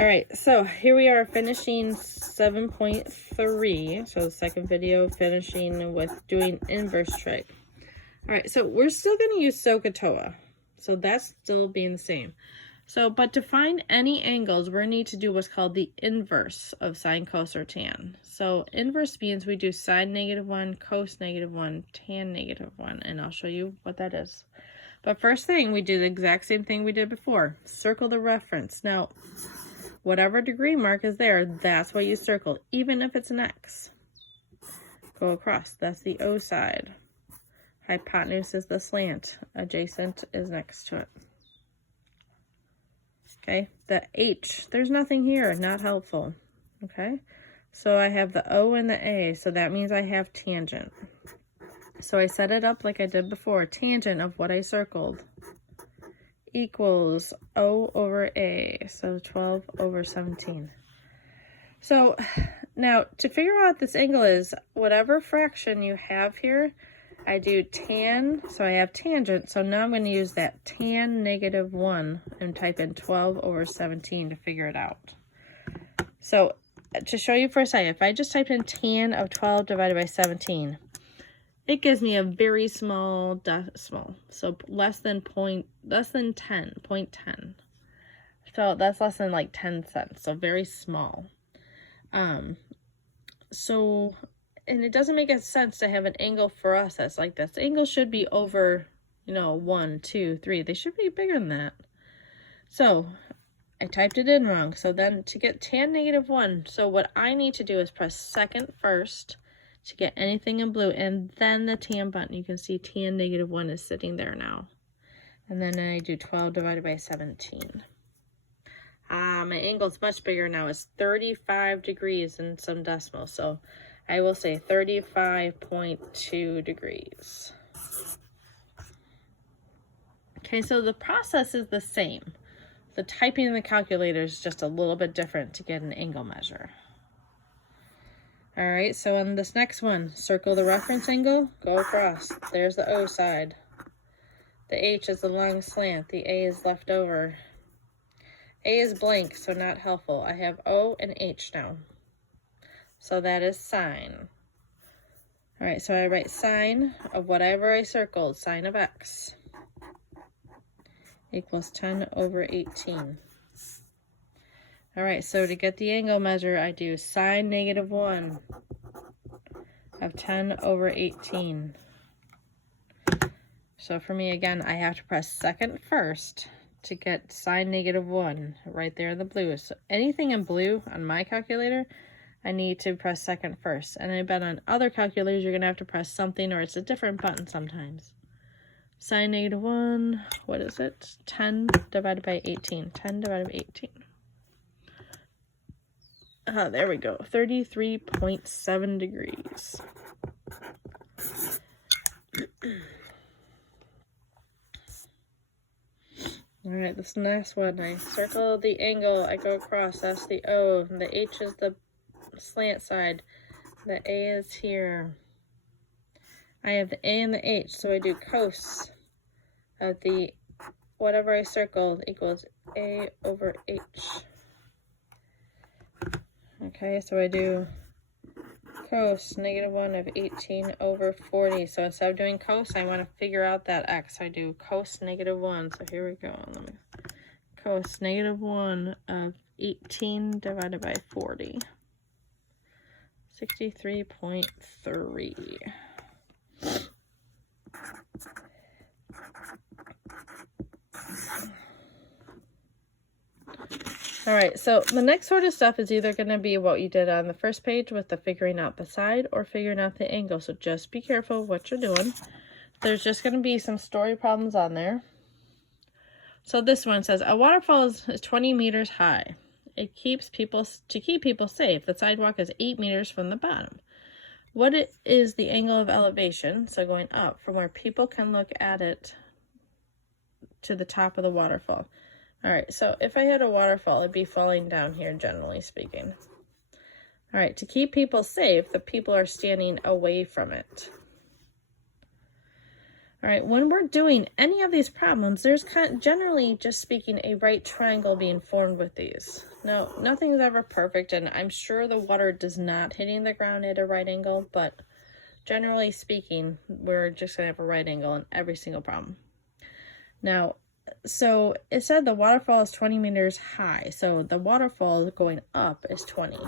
All right, so here we are finishing 7.3. So the second video finishing with doing inverse trig. All right, so we're still going to use SOHCAHTOA. So that's still being the same. So, but to find any angles, we're going to need to do what's called the inverse of sine, cos, or tan. So inverse means we do sine -1, cos -1, tan -1, and I'll show you what that is. But first thing, we do the exact same thing we did before. Circle the reference. Now, whatever degree mark is there, that's what you circle, even if it's an X. Go across. That's the O side. Hypotenuse is the slant. Adjacent is next to it. Okay, the H, there's nothing here, not helpful. Okay, so I have the O and the A, so that means I have tangent. So I set it up like I did before. Tangent of what I circled equals O over A, so 12 over 17. So now to figure out what this angle is, whatever fraction you have here, I do tan, so I have tangent, so now I'm going to use that tan -1 and type in 12 over 17 to figure it out. So to show you for a second, if I just typed in tan of 12 divided by 17, it gives me a very small decimal, so less than 10, 0.10. So that's less than like 10 cents, so very small. And it doesn't make sense to have an angle for us that's like this. The angle should be over, 1, 2, 3. They should be bigger than that. So I typed it in wrong. So then to get tan -1, so what I need to do is press second first to get anything in blue, and then the tan button. You can see tan -1 is sitting there now. And then I do 12 divided by 17. My angle's much bigger now. It's 35 degrees and some decimals. So I will say 35.2 degrees. Okay, so the process is the same. The typing in the calculator is just a little bit different to get an angle measure. All right, so on this next one, circle the reference angle, go across. There's the O side. The H is the long slant. The A is left over. A is blank, so not helpful. I have O and H now. So that is sine. All right, so I write sine of whatever I circled, sine of X, equals 10 over 18. All right, so to get the angle measure, I do sine -1 of 10 over 18. So for me, again, I have to press second first to get sine -1 right there in the blue. So anything in blue on my calculator, I need to press second first. And I bet on other calculators, you're going to have to press something, or it's a different button sometimes. Sine -1, what is it? 10 divided by 18. 10 divided by 18. There we go. 33.7 degrees. All right, this next one, I circle the angle, I go across, that's the O, and the H is the slant side, the A is here. I have the A and the H, so I do cos of the whatever I circled equals A over H. Okay, so I do cos -1 of 18 over 40. So instead of doing cos, I want to figure out that X. So I do cos -1. So here we go. Let me cos -1 of 18 divided by 40. 63.3. All right, so the next sort of stuff is either going to be what you did on the first page with the figuring out the side or figuring out the angle. So just be careful what you're doing. There's just going to be some story problems on there. So this one says, a waterfall is 20 meters high. To keep people safe, the sidewalk is 8 meters from the bottom. What is the angle of elevation, so going up, from where people can look at it to the top of the waterfall? All right, so if I had a waterfall, it'd be falling down here, generally speaking. All right, to keep people safe, the people are standing away from it. All right, when we're doing any of these problems, there's generally, just speaking, a right triangle being formed with these. Now, nothing's ever perfect, and I'm sure the water does not hitting the ground at a right angle, but generally speaking, we're just going to have a right angle in every single problem. Now, so it said the waterfall is 20 meters high, so the waterfall going up is 20.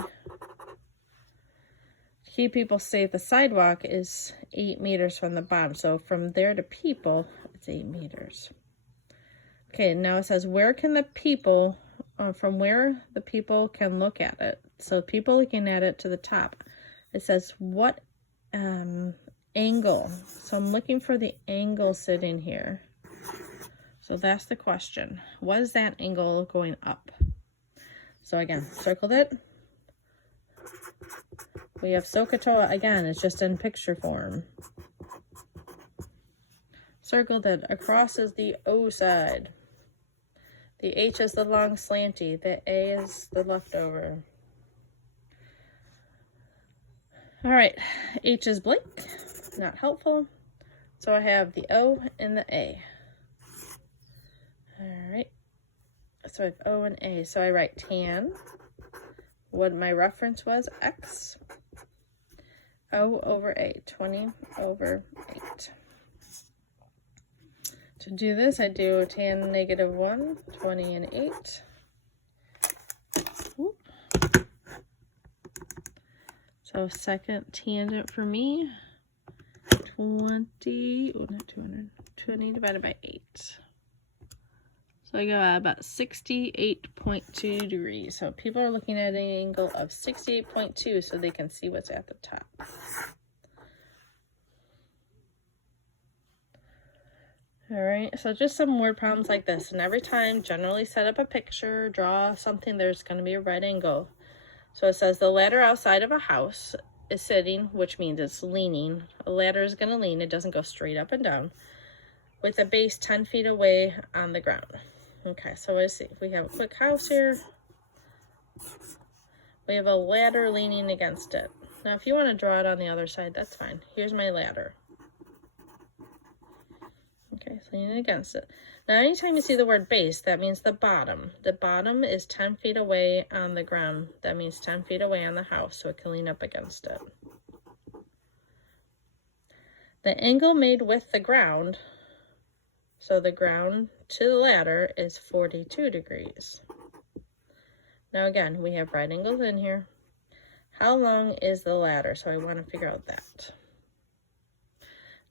To keep people safe, the sidewalk is 8 meters from the bottom, so from there to people, it's 8 meters. Okay, now it says where can the people, from where the people can look at it. So people looking at it to the top. It says what angle. So I'm looking for the angle sitting here. So that's the question. What is that angle going up? So again, circled it. We have SOHCAHTOA again, it's just in picture form. Circled it. Across is the O side. The H is the long slanty. The A is the leftover. All right, H is blank, not helpful. So I have the O and the A. All right, so I have O and A. So I write tan. What my reference was, X. O over A, 20 over 8. To do this, I do tan -1, 20 and 8. Whoop. So second tangent for me, 20, oh, not 200, 20 divided by 8. So I go at about 68.2 degrees. So people are looking at an angle of 68.2 so they can see what's at the top. All right, so just some word problems like this. And every time, generally set up a picture, draw something, there's going to be a right angle. So it says the ladder outside of a house is sitting, which means it's leaning. A ladder is going to lean. It doesn't go straight up and down, with a base 10 feet away on the ground. Okay, so let's see. We have a quick house here. We have a ladder leaning against it. Now, if you want to draw it on the other side, that's fine. Here's my ladder. Okay, so leaning against it. Now, anytime you see the word base, that means the bottom. The bottom is 10 feet away on the ground. That means 10 feet away on the house, so it can lean up against it. The angle made with the ground, so the ground to the ladder, is 42 degrees. Now again, we have right angles in here. How long is the ladder? So I want to figure out that.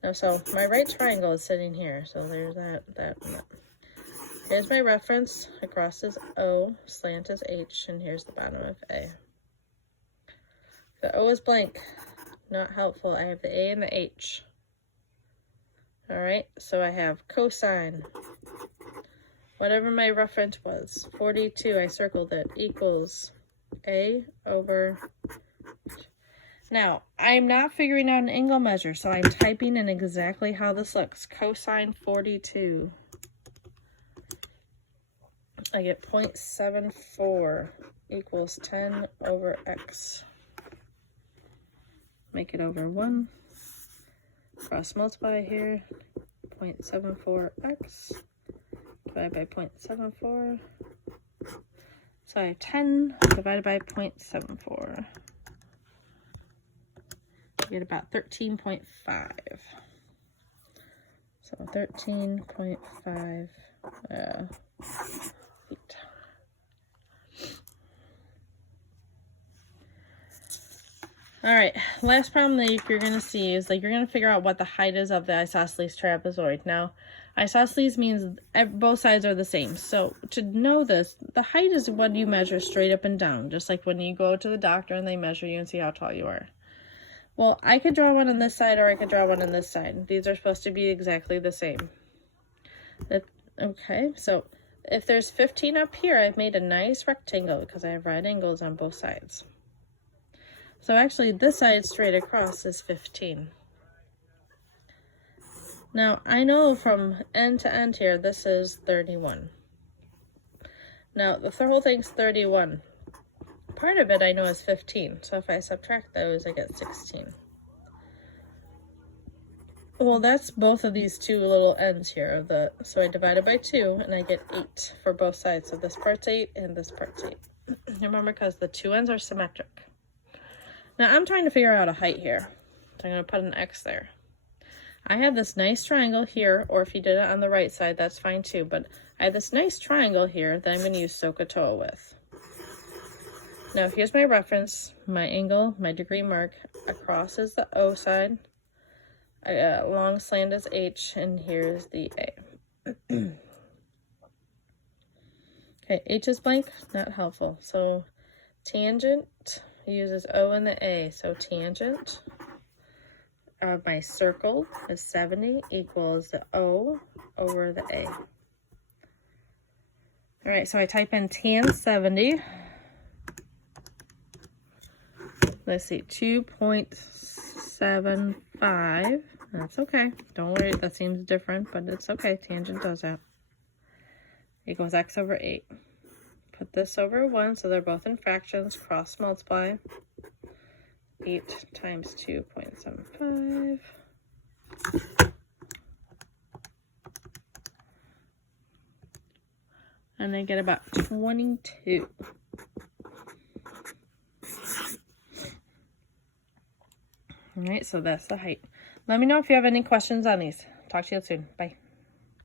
Now, so my right triangle is sitting here. So there's that. Here's my reference. Across is O, slant is H, and here's the bottom of A. The O is blank. Not helpful. I have the A and the H. All right, so I have cosine. Whatever my reference was, 42, I circled it, equals A over. Now, I'm not figuring out an angle measure, so I'm typing in exactly how this looks. Cosine 42. I get 0.74 equals 10 over x. Make it over 1. Cross multiply here. 0.74x divided by 0.74. So I have 10 divided by 0.74. You get about 13.5. So 13.5 feet. All right, last problem that you're going to see is like you're going to figure out what the height is of the isosceles trapezoid. Now, isosceles means both sides are the same. So to know this, the height is what you measure straight up and down, just like when you go to the doctor and they measure you and see how tall you are. Well, I could draw one on this side or I could draw one on this side. These are supposed to be exactly the same. Okay, so if there's 15 up here, I've made a nice rectangle because I have right angles on both sides. So actually, this side straight across is 15. Now, I know from end to end here, this is 31. Now, the whole thing's 31. Part of it I know is 15, so if I subtract those, I get 16. Well, that's both of these two little ends here of the, so I divided by 2 and I get 8 for both sides. So this part's 8 and this part's 8. Remember, because the 2 ends are symmetric. Now I'm trying to figure out a height here. So I'm going to put an X there. I have this nice triangle here, or if you did it on the right side, that's fine too. But I have this nice triangle here that I'm going to use SOHCAHTOA with. Now here's my reference, my angle, my degree mark. Across is the O side. Long slant is H, and here's the A. Okay, H is blank, not helpful. So tangent uses O and the A. So tangent of my circle is 70 equals the O over the A. All right, so I type in tan 70. Let's see, 2.75. That's okay. Don't worry, that seems different, but it's okay. Tangent does that. Equals x over 8. Put this over 1, so they're both in fractions. Cross multiply. 8 times 2.75. And I get about 22. All right, so that's the height. Let me know if you have any questions on these. Talk to you soon. Bye.